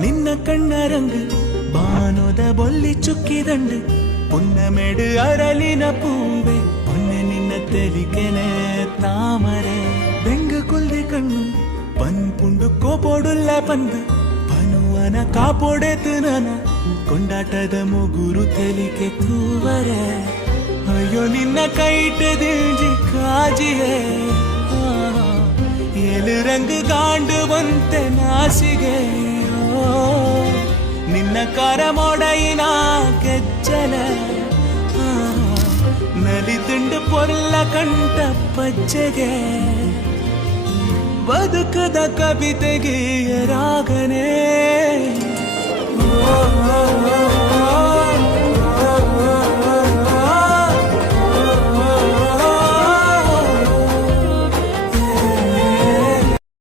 ನಿನ್ನ ಕಣ್ಣ ರಂಗು ಬಾನೋದ ಬೊಲ್ಲಿ ಚುಕ್ಕಿದಂಡು ಪುನ್ನಮೆಡು ಅರಳಿನ ಪೂವೆ ಪೊನ್ನೆ ನಿನ್ನ ತೆಲಿಕೆನೆ ತಾಮರೆ ಬೆಂಗ ಕೊಲ್ದೆ ಕಣ್ಣು ಪನ್ಪುಂಡು ಕೋಪೋಡುಲ್ಲ ಪಂದು ಪನುವನ ಕಾಪೋಡೆತು ನನ ಕೊಂಡಾಟದ ಮುಗುರು ತೆಲಿಕೆ ತೂವರೆ ಅಯ್ಯೋ ನಿನ್ನ ಕೈಟ್ ದಿಲ್ಜಿ ಕಾಜಿಯೇ ಏಳು ರಂಗು ಗಾಂಡು ಬಂತೆ ನಾಸಿಗೆ ನಿನ್ನ ಕರ ಮೊಡಯಿನ ಗೆಜ್ಜಲ ನಲಿತುಂಡು ಪೊರ್ಲ ಕಂಠ ಪಜ್ಜೆಗೆ ಬದುಕದ ಕವಿತೆಗೆ ರಾಗನೇ